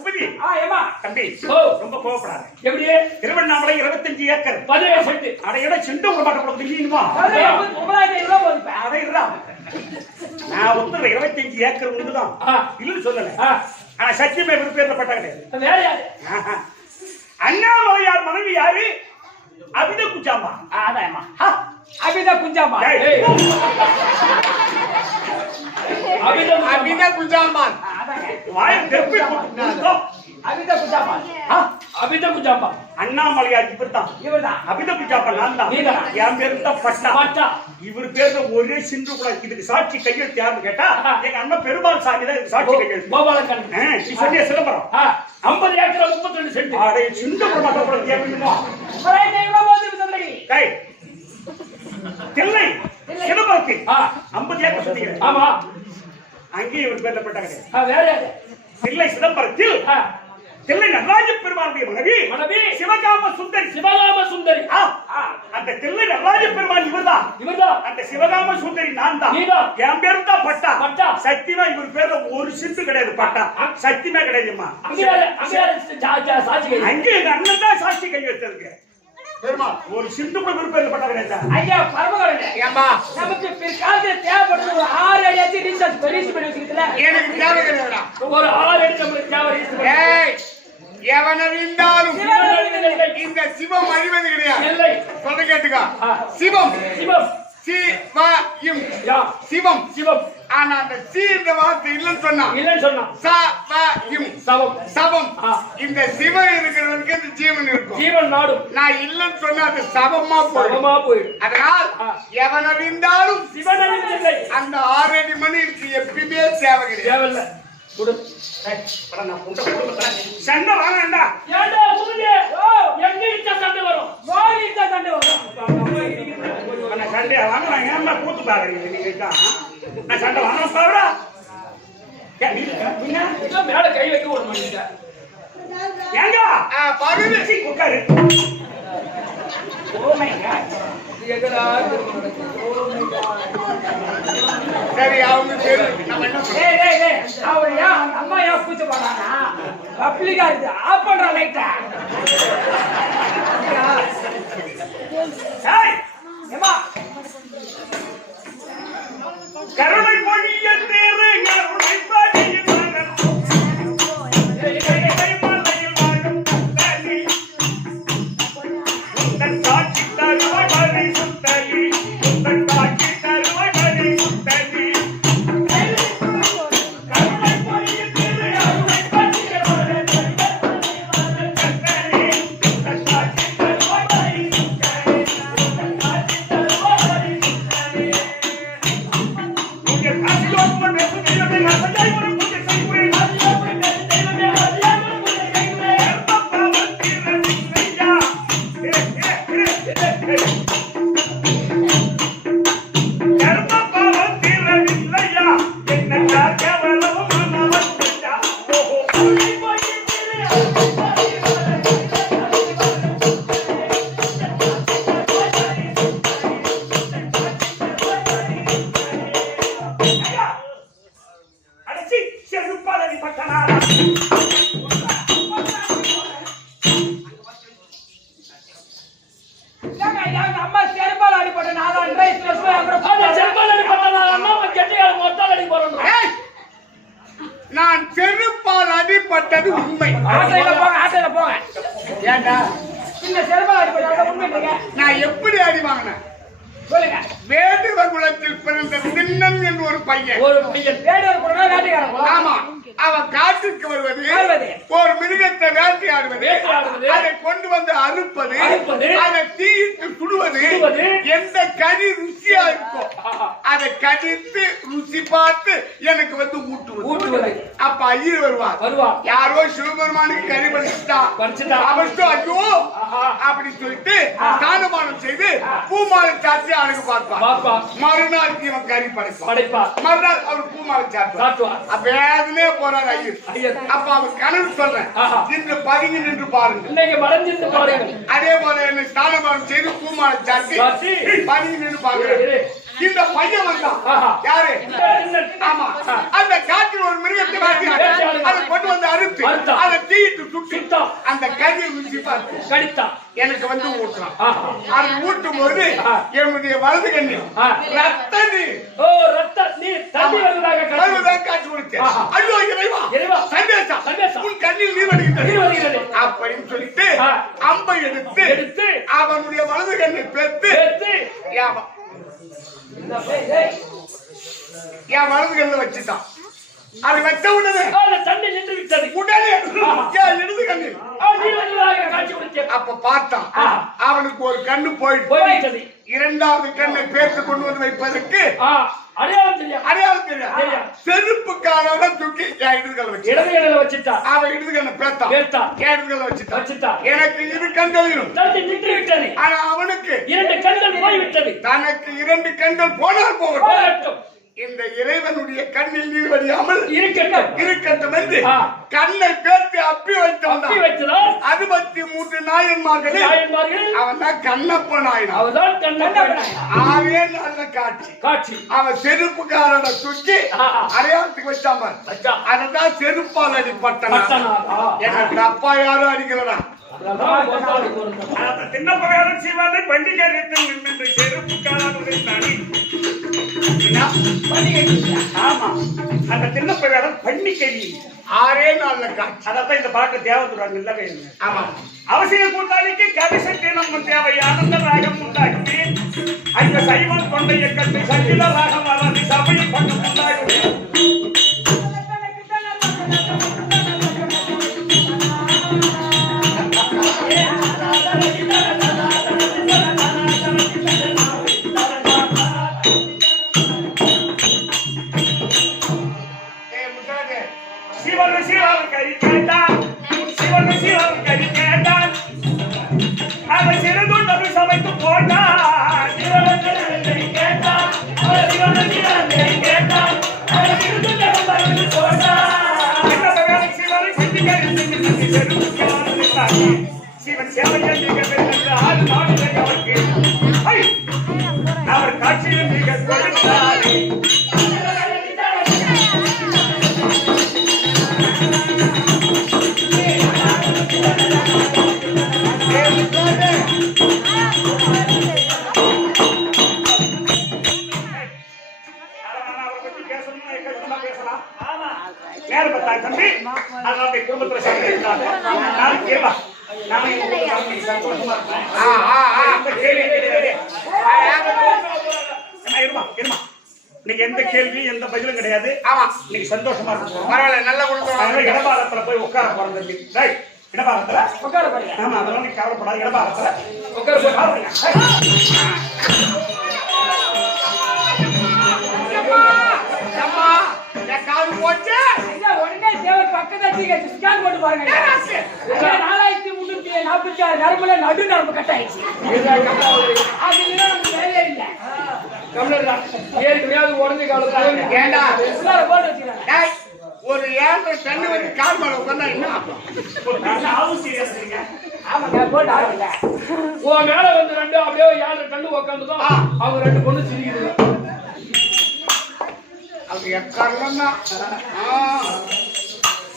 உபதி ஏமா தம்பி ரொம்ப கோவப்படாத. எப்படி திருவண்ணாமலை 25 ஏக்கர் 17 சென்ட். அட எட சென்ட் ஒரு மாட்ட கொடுத்து இல்லையுமா? 9,000 ரூபாய் போதுப்பா. அட இருடா. நான் ஒத்துற 25 ஏக்கர் உண்டுதான். இல்லன்னு சொல்லல. ஆனா சத்தியமே விருப்பேர்ல பட்டா கிடையாது. வேற யாரு? அண்ணாமலையார் மனைவி யாரு? அபித குஞ்சாமா. அதான்மா அபித குஞ்சாமா. அபித குஞ்சாமா. வாய் தெப்பி போட்டு அபித குஞ்சாமா. அபித குஞ்சாமா. அண்ணாமலையார் இவர்தான். அபித குஞ்சாமா நான் தான். என் பேரு தான் பட்டா. இவர் பேர்ல ஒரே சிந்து கூட இதுக்கு சாட்சி கையெழுத்து யாருன்னு கேட்டா எங்க அண்ணன் பெருமாள் சாமி தான் இதுக்கு சாட்சி கையெழுத்து. கோபாலக்கண்ணன். நீ சொன்னிய சிதம்பரம் 50 ஏக்கர் 32 சென்ட். அடே சிந்து கூட மாட்ட கூட கேட்கணுமா? 9,000 ரூபாய் போதும் சந்திரடி. டேய் தில்லை சிதம்பரத்தில் 50 ஏக்கர் சொன்னீங்க. ஆமா அங்கேயும் இவர் பேர்ல பட்டா கிடையாது. வேற யாரு? தில்லை சிதம்பரத்தில் தில்லை நடராஜ பெருமானுடைய மனைவி சிவகாம சுந்தரி. அந்த தில்லை நடராஜ பெருமான் இவர்தான். அந்த சிவகாம சுந்தரி நான் தான். என் பேரு தான் பட்டா. சத்தியமா இவர் பேர்ல ஒரு சிந்து கிடையாது. பட்டா சத்தியமா கிடையாதுமா. அங்கே எங்க அண்ணன் தான் சாட்சி கை வச்சிருக்கு. ஒரு சிந்து கூட விருப்பம் பட்டா கிடையாது. ஐயா பரமகரனே ஏமா நமக்கு பிற்காலத்துல தேவைப்படுது ஒரு 6 அடி ரீசார்ஜ் பண்ணி வச்சிருக்கல. எனக்கு தேவை கிடையாதுடா. ஒரு 6 அடி நமக்கு தேவை. ஏய் எவனவிந்தாலும் இந்த சிவம் அழிவது கிடையாது. சொல்ல கேட்டுக்கா. சிவம் சிவம். ஆனா அந்த சி இந்த வார்த்தை இல்லன்னு சொன்னா சவம். இந்த சிவம் இருக்கிறவனுக்கு இந்த ஜீவன் இருக்கும். ஜீவன் நாடும். நான் இல்லன்னு சொன்னா அது சவமா போயிடும். அதனால் எவனவிந்தாலும் சிவனவில்லை. அந்த 6 அடி மணி இருக்கு எப்பயுமே தேவை கிடையாது. சண்டை வாங்கண்டா. சண்டை வாங்கலாம். ஏமா கூத்து பாக்குறீங்க நீங்க? நான் சண்டை வாங்க பாருடா. மேல கை வைக்க ஒரு மணிங்க ஏங்க பகுதி உட்காரு. சரி அவங்க அம்மா ஏன் பூச்சி போறாங்க? பப்ளிகா இருக்கு. ஆஃப் பண்ற லைட்டா. கருணை பொழிய தேரு கருணை பொழிய நான் செருப்பால் அடிபட்டது உண்மை. ஆட்டையில போங்க. ஏண்டா இந்த செருப்பால் அடிபட்டது உண்மை. நான் எப்படி அடி வாங்கினேன் சொல்லுங்க. வேடுவர் குலத்தில் பிறந்த திண்ணன் என்று ஒரு பையன். வேடுவர் குலம் வேட்டையாடுவான். ஆமா. அவன் காட்டுக்கு வருவது ஒரு மிருகத்தை வேட்டையாடுவது, அதை கொண்டு வந்து அறுப்பது, அதை தீயிட்டு சுடுவது, எந்த கறி ருசியா இருக்கும் அதை கடித்து ருசி பார்த்து எனக்கு வந்து ஊட்டுவது. அப்ப ஐயர் வருவார். யாரோ சிவபெருமானுக்கு கறி பறிச்சுட்டா அவருக்கு ஐயோ அப்படி சொல்லிட்டு ஸ்நானமானம் செய்து பூமாலை சாத்தி அழகு பார்ப்பான். பாப்பா மறுநாள் இவன் கறி படைப்பான். படைப்பா மறுநாள் அவர் பூமாலை சாத்துவார். காட்டுவார். அப்ப ஏதுமே போறாரு ஐயர். ஐயர். அப்ப அவர் கனவு சொல்றேன், ஆஹா. இன்று பதுங்கி நின்று பாருங்க. இன்னைக்கு மறைஞ்சிருந்து பாருங்கள். அதே போல என்ன ஸ்நானபானம் செய்து பூமாலை சாத்தி சாத்தி. பதுங்கி நின்று பாக்குறேன். இந்த பையன் வந்தான். ஆஹா. யாரு? சின்ன- ஆமா. அந்த காட்டில் ஒரு மிருகத்தை வாங்கினார். அதை கொண்டு வந்து அறுத்து அதை தீயிட்டு சுட்டு அந்த கறியை ருசி பார்த்து கடித்தா எனக்கு வந்து ஊட்டுறான். ஆஹா. அதை ஊட்டும் போது என்னுடைய வலது கண்ணி ரத்த நீர் ஓ ரத்த நீர் தண்ணி வந்ததாக கழுவுதான் காட்சி கொடுத்தேன். ஐயோ இறைவா இறைவா. சந்தேசம் சந்தேசம். உன் கண்ணில் நீர் வருகிறது நீர் வருகிறது. அப்படின்னு சொல்லிட்டு அம்பை எடுத்து எடுத்து அவனுடைய வலது கண்ணை பேத்து என் வலது கண்ணை வச்சுட்டான். அதை வச்ச உடனே தண்ணி நின்று விட்டது. உடனே என் இடது கண்ணில் நீர் வந்ததாக காட்சி கொடுத்தேன். அப்ப பார்த்தான் அவனுக்கு ஒரு கண்ணு போயிட்டு இரண்டாவது கண்ணை பேர்த்து கொண்டு வந்து வைப்பதற்கு அடையாளம் தெரியும். அடையாளம் தெரியும். செருப்புக்காக தூக்கி என் இடதுகளை வச்சு இடதுகளை வச்சுட்டா அவன் இடதுகளை பேத்தான். என் இடதுகளை வச்சுட்டா. எனக்கு இரு கண்களிலும் தண்ணி நின்று விட்டது. ஆனா அவனுக்கு 2 கண்கள் போய்விட்டது. தனக்கு 2 கண்கள் போனால் போகட்டும். இந்த இறைவனுடைய கண்ணில் நீர் வடியாமல் இருக்கட்டும் என்று கண்ணை பேர்த்து அப்பி அப்பி வைத்ததால் 63 நாயன்மார்களே அவன் தான் கண்ணப்ப நாயன். அவதான் கண்ணப்ப. ஆவே நல்ல காட்சி. அவன் செருப்புக்காரனை தூக்கி அடையாளத்துக்கு வச்சாம அததான் செருப்பால் அடிப்பட்டான். எனக்கு அப்பா யாரும் அடிக்கலடா. தின்னப்பகாரன் சீவானை பண்டிகை நின்று செருப்புக்காரன். ஆமா அந்த தின்னப்பகாரன் பண்டிகை 6 நாள்ல காட்சி. அதான் இந்த பாட்டு தேவதுராங்க இல்லவே இல்லை. ஆமா அவசிய கூட்டாளிக்கு கவிசக்தி நம்ம தேவை ஆனந்த ராகம் உண்டாக்கி அந்த சைவன் கொண்டைய கட்டு சங்கில ராகம் வராது சபையை கொண்டு உண்டாகி சிவன் கறி கேட்டான். அவன் சிறுகுண்டது சமைத்து போட்டான். சிவன் அவர் காட்சியில் மிக கொடுத்தார். தம்பி அதனால குடும்பத்துல சண்டை இருந்தாங்க. நான் கேவா நான் சந்தோஷமா இருமா. இன்னைக்கு எந்த கேள்வி எந்த பதிலும் கிடையாது. ஆமா இன்னைக்கு சந்தோஷமா இருக்கும். பரவாயில்ல நல்ல குடும்பம். இடபாகத்துல போய் உட்கார போறோம் தம்பி. இடபாகத்துல உட்கார போறீங்க. ஆமா அதெல்லாம் நீ கவலைப்படாத. இடபாகத்துல உட்கார போறீங்க. பாருங்க 4346 நரம்புல நடு நரம்பு கட் ஆயிடுச்சு. உடஞ்ச காலத்துல ஏண்டா போட்டு வச்சுக்கிறாங்க. ஒரு 7 தண்ணி வந்து கால் மேல உட்கார்ந்தா என்ன ஆமாங்க போட்டு ஆடுங்க. உன் மேல வந்து 2 அப்படியே 7 கண்ணு உட்காந்துதான் அவங்க 2 பொண்ணு சிரிக்குது. அவங்க எக்காரம்னா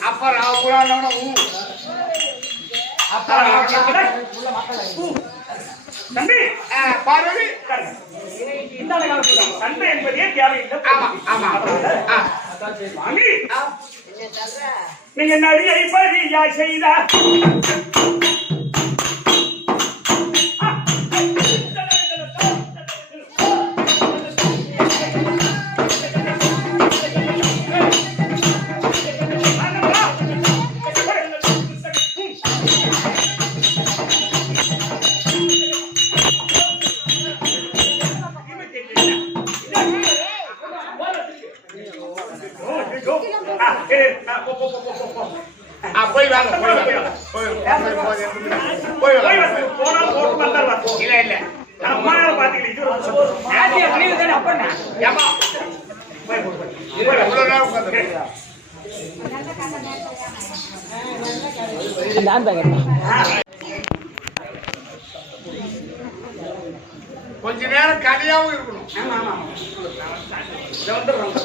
அப்ப ராகுரானோட தம்பி பார்வதி இந்த சண்டை என்பதே தேவையில்லை. ஆமா ஆமா வாங்கி நீங்க நடிகை பரியா செய்த போய் வாங்க போய் போனா போட்டு வந்தார். இல்ல இல்ல அம்மா பாத்தீங்களா இது ரொம்ப சந்தோஷம். ஆசியா முடிவு தானே அப்ப என்ன? ஏமா இவ்வளவு நேரம் உட்கார்ந்து கொஞ்ச நேரம் கதையாவும் இருக்கணும். ஆமா ஆமா இதை வந்துடுறோம்.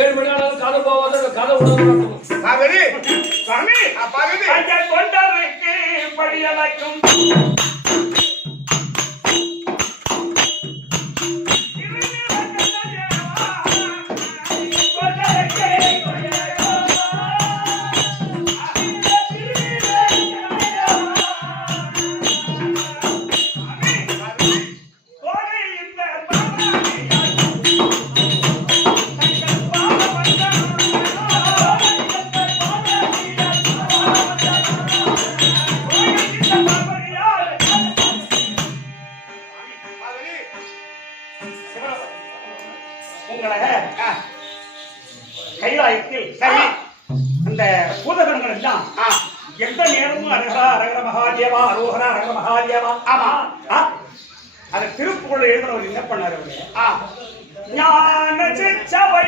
7 மணி ஆனாலும் கதை போவாத கதை விடணும். பகதி சாமி பகதி ஐயா கொண்டவைக்கு படியலக்கும் உங்களை கைலாயத்தில் சரி அந்த பூதகணங்கள் எல்லாம் எந்த நேரமும் அரகரா அரகர மகாதேவா அரோகரா அரகர மகாதேவா ஆமா அந்த திருப்புகழ் எழுதுறவர் என்ன பண்ணாரு ஞான சிச்சவை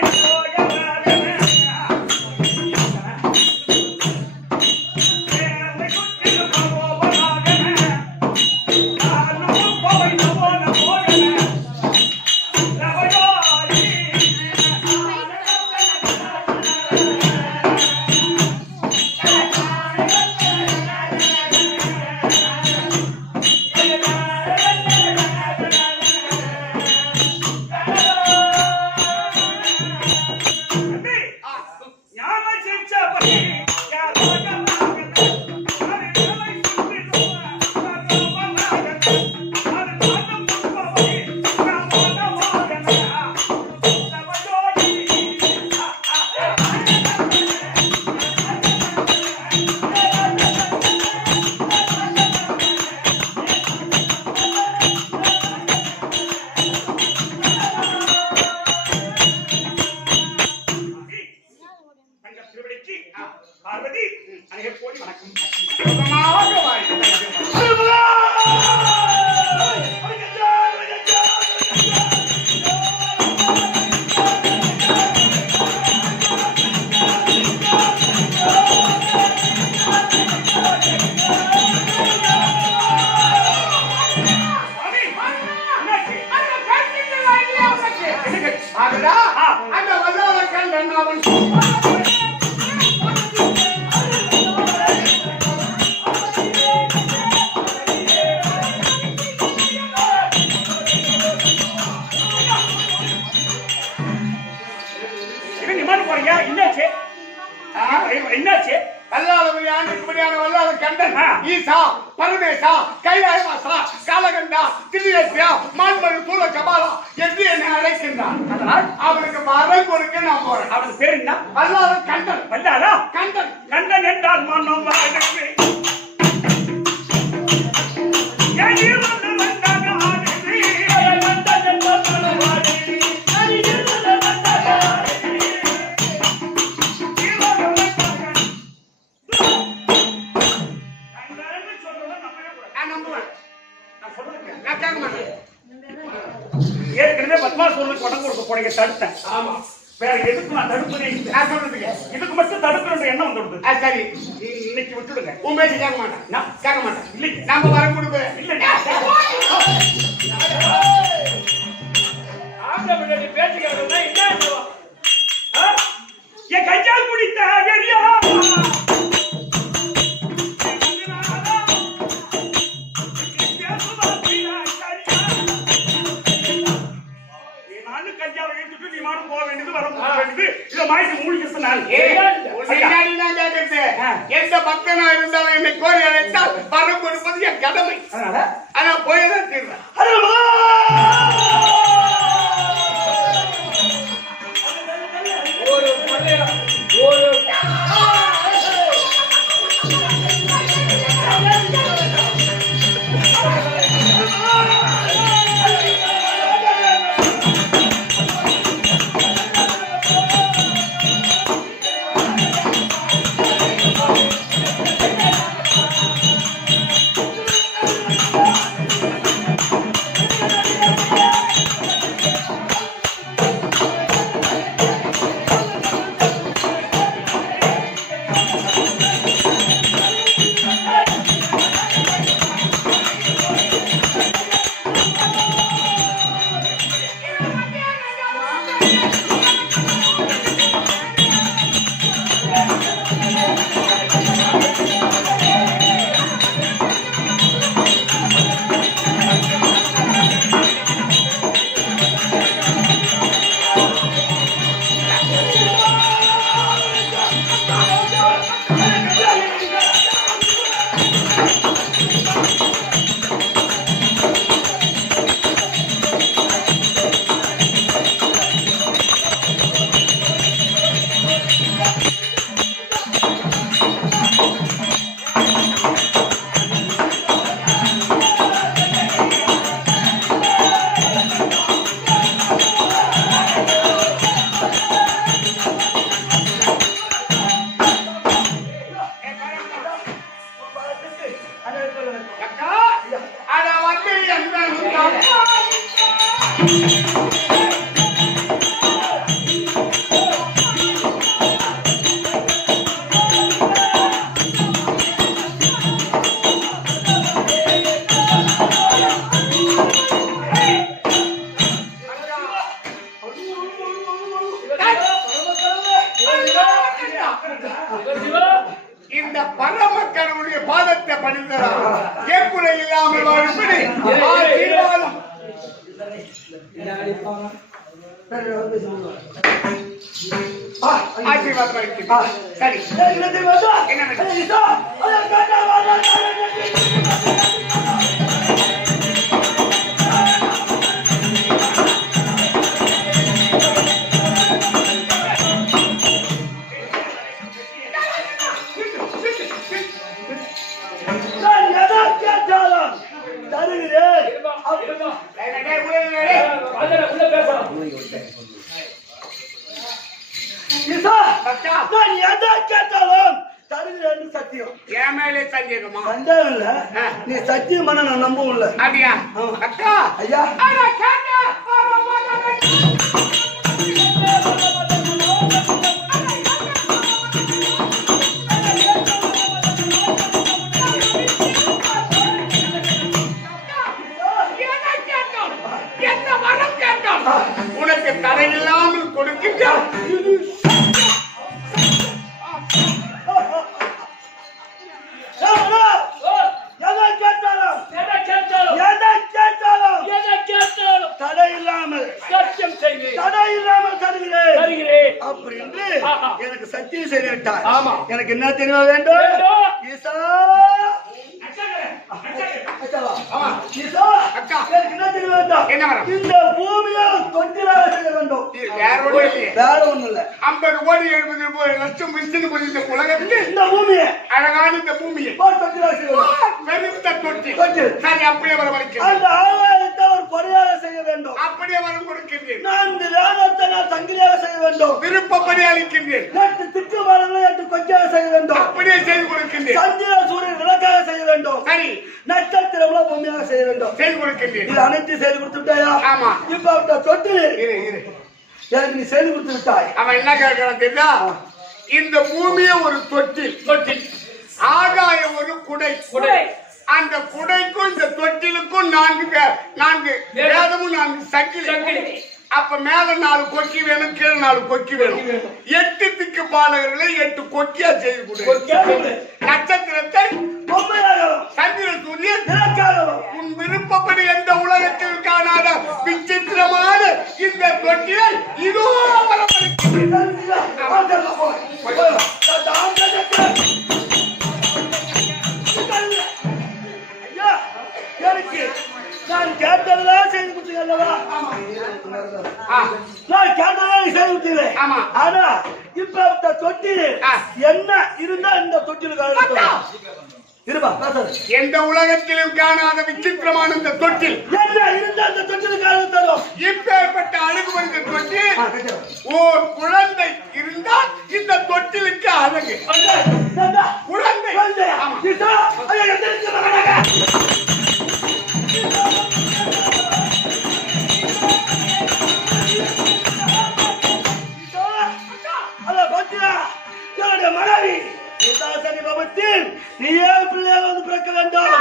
பார்வதி அனைவ கோடி வணக்கம். அந்த வல்லாளர்கள் நன்னாவன் என்னாச்சு என்னாச்சு வல்லாளபடி ஆண்டுக்குபடியான வல்லாள கண்டன் ஈசா பரமேசா கைலாயவாசா காலகண்டா திரிலேசியா மான்மழு சூழ கபாலா என்று என்னை அழைக்கின்றான். அதனால் அவனுக்கு வரல் கொடுக்க நான் போறேன். அவனுக்கு பேர் என்ன? வல்லாள கண்டன். வல்லாளா கண்டன். கண்டன் என்றால் மன்னம் வாழ்க்கை ஏற்கனவே பத்மாசுரனுக்கு உடம்பு கொடுக்க போறீங்க தடுத்தேன். ஆமா வேற எதுக்கு நான் தடுப்பதே இல்லை. நான் சொல்றதுக்கு இதுக்கு மட்டும் தடுக்கணுன்ற எண்ணம் வந்துடுது. சரி இன்னைக்கு விட்டுடுங்க. உன் பேச்சு கேட்க மாட்டேன். நான் கேட்க மாட்டேன். இல்லை நம்ம வர கொடுப்பேன். இல்லை ஆண்டவனுடைய பேச்சுக்காரன்னா என்ன என் கஞ்சால் குடித்த எரியா எந்த பக்தனா இருந்தாலும் என்னை கோரி அழைத்தால் பணம் கொடுப்பது என் கடமை. ஆனா போயதான் தீர்றேன். ஒரு அக்கா அத வந்து என்ன இந்த பரமக்கருடைய பாதத்தை பணிந்தரா கேட்குறை இல்லாமல் வாழும்படி ஆசீர்வாதம் ஆசீர்வாதம் அளிக்கிறேன். சரி என்ன சத்தியம் என் மேலே சந்தேகமா? சந்தேகம் இல்ல, நீ சத்தியம் பண்ண நான் நம்பவும் இல்ல. அப்படியா? அக்கா ஐயா உனக்கு தடையில்லாமல் கொடுக்கின்றார். எனக்கு சத்தியம் செய்து விட்டார். எனக்கு என்ன தெரியுமா வேண்டும்? இந்த பூமியை தொட்டிலாக செய்ய வேண்டும். வேற ஒண்ணு இல்ல. 50 கோடி 70 லட்சம் மிஷின் இந்த உலகத்தில் இந்த பூமியை அழகான இந்த பூமியை தொட்டிலாக செய்ய வேண்டும். பெருத்த தொட்டி தொட்டில். சரி, அப்படியே வர வரைக்கும் அந்த ஆதாரத்தை ஒரு பொறையாக செய்ய வேண்டும். அப்படியே வரம் கொடுக்கின்றேன். 4 வேதத்தை நான் சங்கிலியாக செய்ய வேண்டும். விருப்பப்படி அளிக்கின்றேன். 8 திக்கு மரங்களை 8 கொச்சாக செய்ய வேண்டும். அப்படியே செய்து கொடுக்கின்றேன். சந்திர சூரியன் விளக்காக செய்ய வேண்டும். சரி, நட்சத்திரம்ல பூமியாக செய்ய வேண்டும். செய்து கொடுக்கின்றேன். இது அனைத்து செய்து கொடுத்து விட்டாயா? ஆமா. இப்ப அவட்ட தொட்டில் எனக்கு நீ செய்து கொடுத்து விட்டாய். அவன் என்ன கேட்கிறான் தெரியுதா? இந்த பூமியை ஒரு தொட்டில், ஆகாய ஒரு குடை, அந்த குடைக்கும் இந்த தொட்டிலுக்கும் 4 வேதமும் 4 சங்கிலி. அப்ப மேல 4 கொக்கி வேணும், கீழே 4 கொக்கி வேணும். 8 திக்கு பாலகர்களை 8 கொக்கியா செய்து கொடு. நட்சத்திரத்தை சந்திர சூரியன் உன் விருப்பப்படி எந்த உலகத்தில் காணாத விசித்திரமான இந்த தொட்டியை இதோ நான் கேட்டதெல்லாம் செய்து கொடுத்தீங்க அல்லவா? நான் கேட்டதெல்லாம் செய்து கொடுத்தீங்க. ஆனா இப்ப தொட்டில் என்ன இருந்தா இந்த தொட்டிலுக்கு இருப்பா. எந்த உலகத்திலும் காணாத விசித்திரமான இந்த தொட்டில் என்ன இருந்தா இந்த தொட்டிலுக்கு தரும். இப்பேற்பட்ட அழகு வந்த தொட்டில் ஓர் குழந்தை இருந்தால் இந்த தொட்டிலுக்கு அழகு. குழந்தை மனைவி நீயே பிள்ளையாக வந்து பிறக்க வேண்டும்.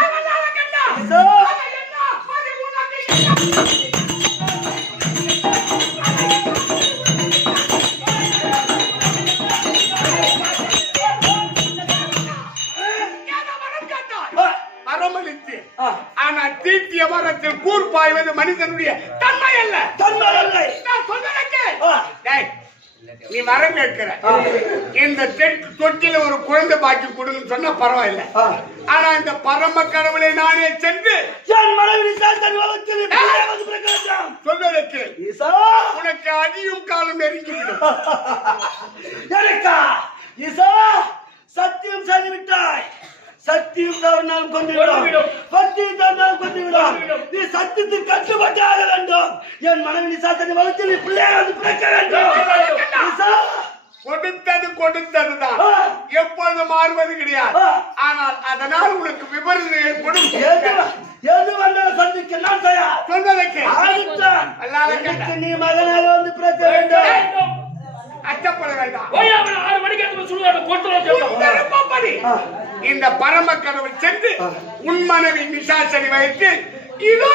பரமளித்து ஆனா தீட்டிய மரத்தில் கூர்பாய்வது மனிதனுடைய தன்மை அல்ல. நான் சொல்றேன், நீ வரம் கேட்கிற இந்த தொட்டில ஒரு குழந்தை பாக்கி கொடுன்னு சொன்னா பரவாயில்ல. ஆனா இந்த பரம கடவுளை நானே சென்று சொல்வதற்கு உனக்கு அடியும் காலம் நெருங்கிவிடும். சத்தியம் செய்துவிட்டாய். சத்தியம் தவறினால் கொண்டுவிடும், பத்தியம் தவறினால் கொண்டுவிடும். நீ சத்தியத்துக்கு கட்டுப்பட்டாக வேண்டும். என் மனைவி நிசாத்தனை வகுத்து நீ பிள்ளையாக வந்து பிறக்க வேண்டும். கொடுத்தது கொடுத்ததுதான், எப்பொழுது மாறுவது கிடையாது. ஆனால் அதனால் உனக்கு விபரீதம் ஏற்படும். ஆதித்தான் அல்லாத கேட்டா நீ மகனாக வந்து பிறக்க வேண்டும். அச்சப்பட வேண்டாம். போய் அவன் 6 மணிக்கு அந்த சுடுகாட்டை கொட்டுறோம். இந்த பரம கடவுள் சென்று உன் மனைவி நிசாசனி வைத்து இதோ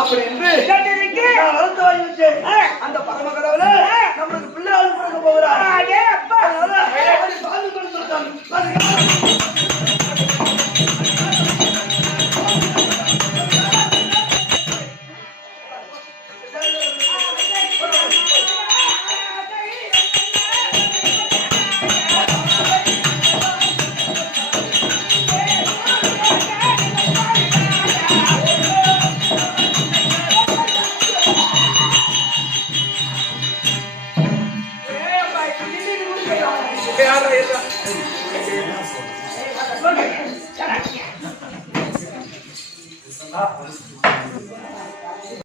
அப்படி என்று அந்த பரம கடவுள நம்மளுக்கு பிள்ளைகள் பிறக்க போகிறார். யாரா